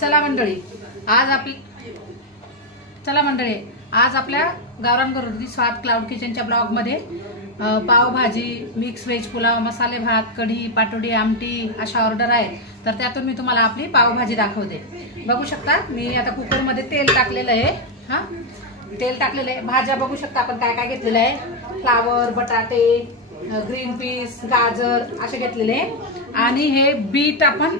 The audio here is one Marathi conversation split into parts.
चला मंडळी आज आपल्या गावरान गरुडी स्वाद क्लाउड किचनच्या ब्लॉग मध्ये पावभाजी, मिक्स व्हेज पुलाव, मसाले भात, कढी, पाटोडी, आमटी अशा ऑर्डर आहे। तर त्यातून मी तुम्हाला आपली पावभाजी दाखवते। बघू शकता मी आता कुकर मध्ये तेल टाकलेलं आहे। तेल टाकलेलं आहे। भाज्या बघू शकता आपण काय काय घेतलेलं आहे। फ्लावर, बटाटे, ग्रीन पीस, गाजर असे घेतलेले आहे आणि हे बीट आपण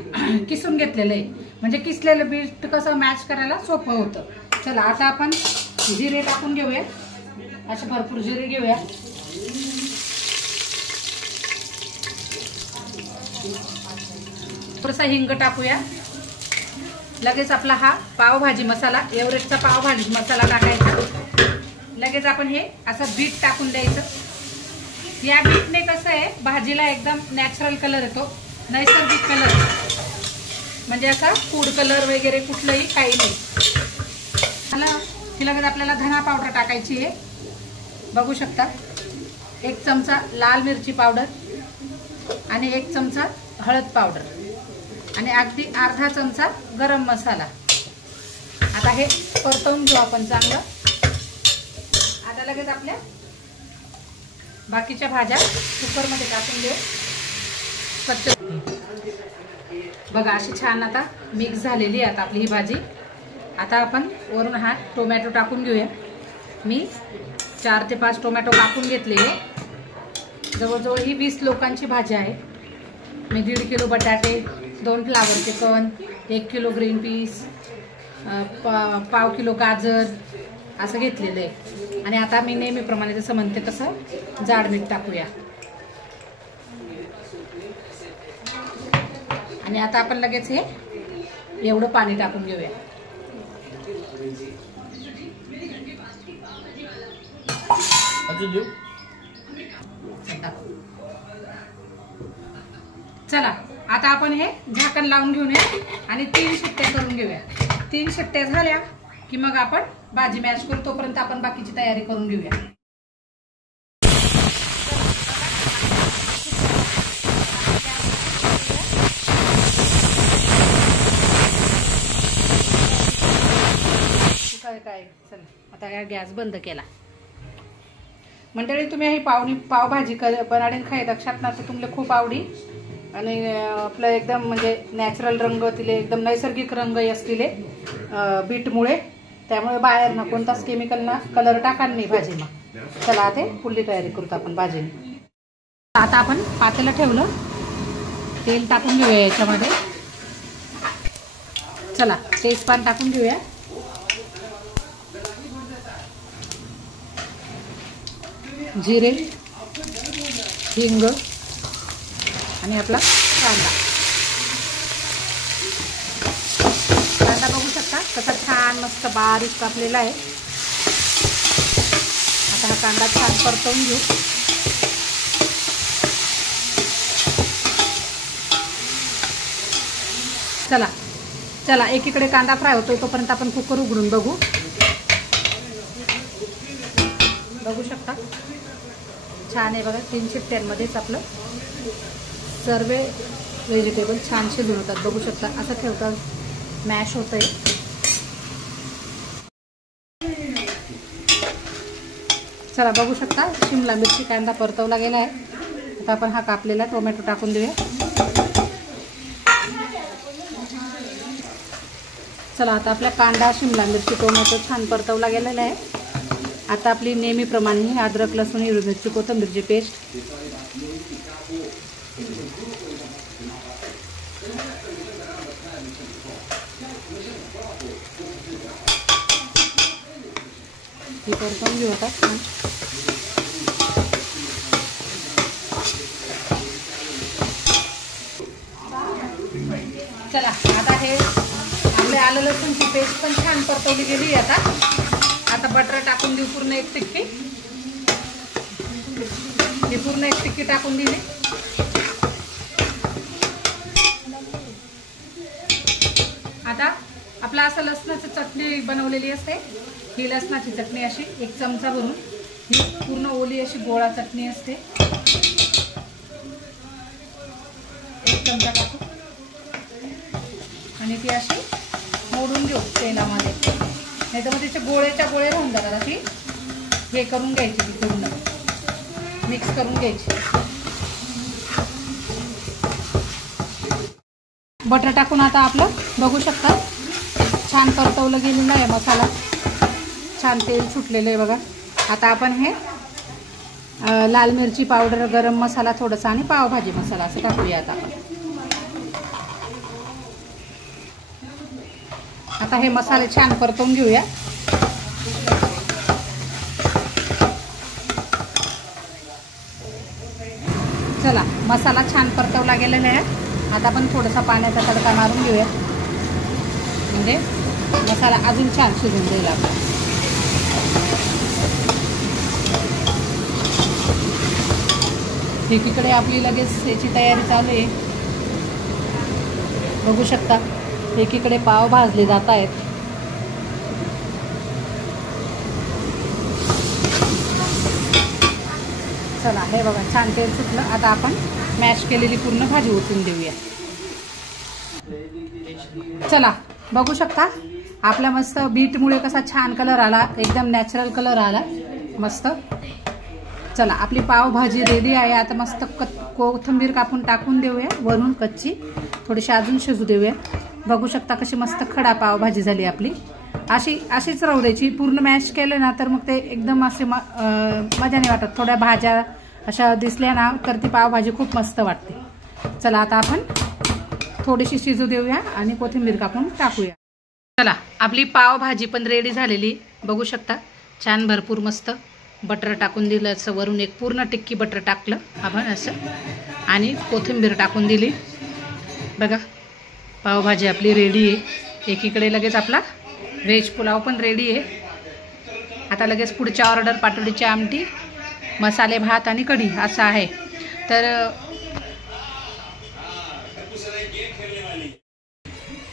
किसून घेतलेलं आहे। म्हणजे किसलेलं बीट कसं मॅच करायला सोपं होतं। चला आता आपण जिरे टाकून घेऊया। असे भरपूर जिरे घेऊया। थोडासा हिंग टाकूया। लगेच आपला हा पावभाजी मसाला, एव्हरेस्टचा पावभाजी मसाला टाकायचा। लगेच आपण हे असं बीट टाकून द्यायचं। या बीटने कसं आहे भाजीला एकदम नॅचरल कलर येतो, नैसर्गिक कलर, म्हणजे असा फूड कलर वगैरे कुठलंही काही नाही। लगेच आपल्याला धना पावडर टाकायची आहे। बघू शकता 1 चमचा लाल मिरची पावडर आणि 1 चमचा हळद पावडर आणि अगदी अर्धा चमचा गरम मसाला। आता हे परतवून घेऊ आपण चांगलं। आता लगेच आपल्या बाकीच्या भाज्या कुकर मध्ये टाकून घेऊ। स्वच्छ बघा अशी छान आता मिक्स झालेली आहे आता आपली ही भाजी। आता आपण वरून हा टोमॅटो टाकून घेऊया। मी 4 ते 5 टोमॅटो कापून घेतले। जवळजवळ ही 20 लोकांची भाजी आहे। मी 1.5 किलो बटाटे, 2 फ्लावरचे कण, 1 किलो ग्रीन पीस, पाव किलो गाजर असं घेतलेलं आहे। आणि आता मी नेहमीप्रमाणे जसं म्हणते तसं जाड मीठ टाकूया। आणि आता आपण लगेच हे एवढं पाणी टाकून घेऊया। चला आता आपण हे झाकण लावून घेऊया आणि 3 शिट्ट्या करून घेऊया। 3 शिट्ट्या झाल्या की मग आपण भाजी मॅश करू। तोपर्यंत आपण बाकीची तयारी करून घेऊया। काय चला आता गॅस बंद केला। मंडळी तुम्ही ही पावभाजी बनाडीन खाई लक्षात ना तर तुम्हाला खूप आवडी। आणि आपलं एकदम म्हणजे नॅचरल रंग तिले, एकदम नैसर्गिक रंग असलेले बीटमुळे, त्यामुळे बाहेर ना कोणताच केमिकल ना कलर टाका नाही भाजीमा। चला आता पुढली तयारी करूत आपण भाजी। आता आपण पातेलं ठेवलं, तेल टाकून घेऊया याच्यामध्ये। चला तेजपान टाकून घेऊया। जिरे, हिंग आणि आपला कांदा। कांदा बघू शकता कसा छान मस्त बारीक कापलेला आहे। आता हा कांदा छान परतवून घेऊ। चला एकीकडे कांदा फ्राय होतोय तोपर्यंत आपण कुकर उघडून बघू शकता छान आहे बघा। 3 शिट्ट्यांमध्येच आपलं सर्व व्हेजिटेबल छान शिजून होतात। बघू शकता असं ठेवता मॅश होतंय। चला बघू शकता शिमला मिरची कांदा परतवला गेला आहे। आता आपण हा कापलेला टोमॅटो टाकून देऊया। चला आता आपला कांदा, शिमला मिरची, टोमॅटो छान परतवला गेलेला आहे। आता आपली नेहमीप्रमाणे अद्रक, लसूण, हिरवी मिरची, कोथिंबीरची पेस्ट, ही परतवून घेऊ आता छान। चला आता हे आपले आलं लसूणची पेस्ट पण छान परतवली गेली। आता बटर टाकून देऊ पूर्ण 1 टिक्की। हे पूर्ण 1 टिक्की टाकून दिली। आता आपला असं लसणाची चटणी बनवलेली असते। ही लसणाची चटणी अशी 1 चमचा भरून, ही पूर्ण ओली अशी गोळा चटणी असते। 1 चमचा टाकू आणि ती अशी मोडून घेऊ तेलामध्ये, नाही तर मग त्याचे गोळेच्या गोळे राहून जातात. अशी हे करून घ्यायची, ती पूर्ण मिक्स करून घ्यायची. बटर टाकून आता आपलं बघू शकता छान परतवलं गेलेलं आहे. मसाला छान तेल सुटलेलं आहे बघा. आता आपण हे लाल मिरची पावडर, गरम मसाला थोडासा आणि पावभाजी मसाला असं टाकूया. आता हे मसाले छान परतवून घेऊया. चला, मसाला छान परतवला गेलेला आहे. आता आपण थोडासा पाण्याचा तडका मारून घेऊया, म्हणजे मसाला अजून छान शिजून जाईल आपला. एकीकडे आपली लगेच याची तयारी चालू आहे, बघू शकता. एकीकडे पाव भाजले जात आहेत. चला, हे बघा छान तेल सुटलं. आता आपण मॅश केलेली पूर्ण भाजी ओतून देऊया. चला, बघू शकता आपला मस्त बीटमुळे कसा छान कलर आला, एकदम नॅचरल कलर आला मस्त. चला, आपली पावभाजी रेडी आहे. आता मस्त कोथिंबीर कापून टाकून देऊया वरून, कच्ची थोडीशी अजून शिजू देऊया. बघू शकता कशी मस्त खडा पावभाजी झाली आपली. अशीच राहू द्यायची. पूर्ण मॅश केलं ना तर मग ते एकदम असे मजा नाही वाटत. थोड्या भाज्या अशा दिसल्या ना तर ती पावभाजी खूप मस्त वाटते. चला, आता आपण थोडीशी शिजू देऊया आणि कोथिंबीर कापून टाकूया. चला, आपली पावभाजी पण रेडी झालेली बघू शकता. छान भरपूर मस्त बटर टाकून दिलं असं वरून, एक पूर्ण टिक्की बटर टाकलं आपण असं आणि कोथिंबीर टाकून दिली. बघा, पावभाजी आपली रेडी आहे. एकीकडे लगेच आपला व्हेज पुलाव पण रेडी आहे. आता लगेच पुढच्या ऑर्डर पाटोडीची आमटी, मसाले भात आणि कढी असं आहे. तर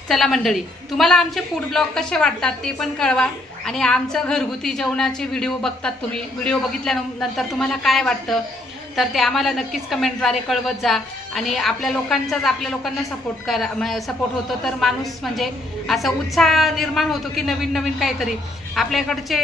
चला मंडळी, तुम्हाला आमचे फूड ब्लॉग कसे वाटतात ते पण कळवा. आणि आमचं घरगुती जेवणाचे व्हिडिओ बघतात तुम्ही. व्हिडिओ बघितल्यानंतर तुम्हाला काय वाटतं तर ते आम्हाला नक्कीच कमेंटद्वारे कळवत जा. आणि आपल्या लोकांना सपोर्ट होतो तर माणूस म्हणजे असं उत्साह निर्माण होतो की नवीन नवीन काहीतरी. आपल्याकडचे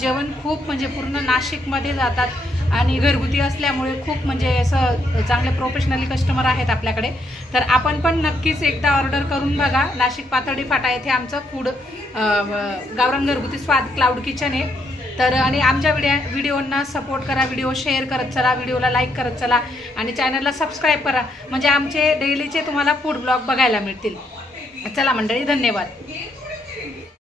जेवण खूप म्हणजे पूर्ण नाशिकमध्ये जातात आणि घरगुती असल्यामुळे खूप म्हणजे असं चांगले प्रोफेशनली कस्टमर आहेत आपल्याकडे. तर आपण पण नक्कीच एकदा ऑर्डर करून बघा. नाशिक पाथर्डी फाटा येथे आमचं फूड गावरान घरगुती स्वाद क्लाउड किचन आहे. तर आणि आमच्या व्हिडिओंना सपोर्ट करा, व्हिडिओ शेअर करत चला, व्हिडिओला लाईक करत चला आणि चॅनलला सबस्क्राईब करा, म्हणजे आमचे डेलीचे तुम्हाला फूड ब्लॉग बघायला मिळतील. चला मंडळी, धन्यवाद.